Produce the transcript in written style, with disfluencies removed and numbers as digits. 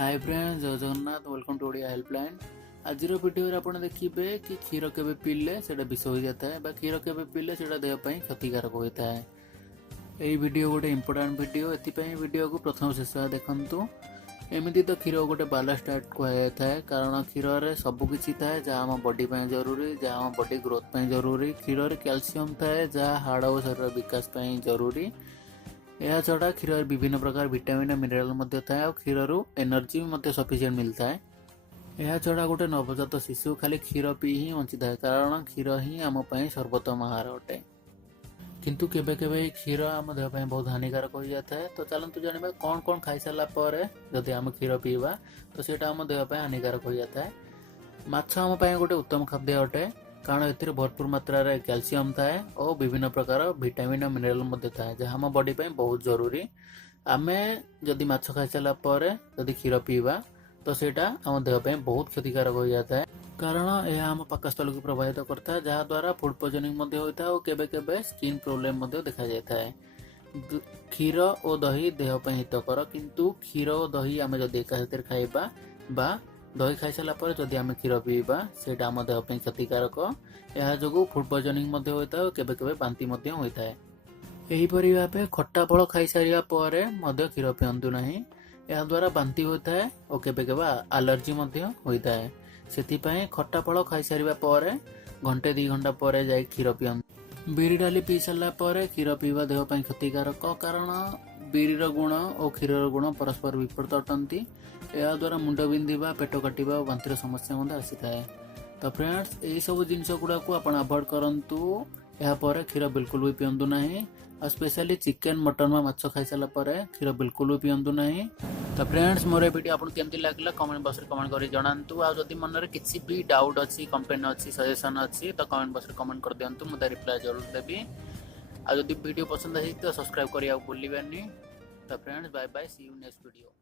हाय friends, जय Jagannath. Welcome to Odia helpline. आज video आप देखिए कि क्षीर केवे पीले से विष हो जाता है, क्षीर केवे पीले से देहपाई क्षतिकारक होता है। यही वीडियो गोटे इंपोर्टाट वीडियो, ये वीडियो को प्रथम शेष देखु। एमती तो क्षीर गोटे बालांस डाइट कहता है, कारण क्षीर में सबकि थाए जहाँ आम बॉडी जरूरी, जहाँ आम बॉडी ग्रोथ जरूरी। क्षीर में कैल्शियम थाए जहाँ हाड़ और शरीर विकास जरूरी। यह छड़ा क्षीर विभिन्न प्रकार विटामिन मिनराल थाए और क्षीर एनर्जी सफिशिएंट मिलता है। यह छड़ा गोटे नवजात शिशु खाली क्षीर पी ही बंची था, कारण क्षीर ही आम सर्वोत्तम आहार अटे। किंतु केबे केबे क्षीर आम देह बहुत हानिकारक हो जाता है। तो चलतु जाना कौन कौन खाई सारा पर जदि आम क्षीर पीवा तो सीटा आम देह हानिकारक हो जाता है। माछ आम गोटे उत्तम खाद्य अटे, कारण ए भरपूर मात्रा रे कैल्शियम थाए और विभिन्न प्रकार विटामिन और मिनराल थाए जहाँ आम बॉडी बहुत जरूरी। आमे जदि माछ खाई सारा पर जदि क्षीर पीवा तो सेटा आम देह बहुत क्षतिकारक हो जाता है, कारण यह आम पाकस्थल को प्रभावित करता है, जहाँ द्वारा फूड पॉइजनिंग होता है और केबे केबे स्किन प्रॉब्लम देखा जाता है। क्षीर और दही देह हितकर, किंतु क्षीर और दही आम जदि एक साथ खाइबा बा दही खाई सारा पर जदि आम क्षीर पीवा सेटा आम देह क्षतिकारक। यह जो फूड पॉइजनिंग होता है और केबे केबे बांती होता है। एहीपरि भावे खट्टा फल खाई सारा पर क्षीर पिंतु ना, यह द्वारा बांती होता है और केबे केबे एलर्जी होता है। से खट्टा फल खाई सारा पर घंटे 2 घंटा पर जाए क्षीर पिंतु। बिरी डाली पी सारा पर क्षीर पीवा देह क्षतिकारक, कारण बिरीर गुण और क्षीर गुण परस्पर विपरीत अटंती। यह द्वारा मुंड बिंधा, पेट काटिबा और बांतिर समस्या आसी थाए। तो फ्रेंड्स, यही सब जिनस गुड़ा को आप अवॉइड करंतु। यह पर क्षीर बिल्कुल भी पिंतु ना, और स्पेशली चिकेन मटन में माछ खाई सारा पर क्षीर बिल्कुल भी पिंतु ना। तो फ्रेंड्स, मोर वीडियो आपको केमती लागला कमेंट बॉक्स रे कमेंट करी जणांतु। आ जदि मन रे किछि भी डाउट अछि, कंप्लेन अछि, सजेशन अछि तो कमेंट बॉक्स रे कमेंट कर दियंतु, मु रिप्लाई जरूर देबी। आ जदि वीडियो पसंद आछि तो सब्सक्राइब करिया भूलिबेनी। तो friends, bye bye, see you next video.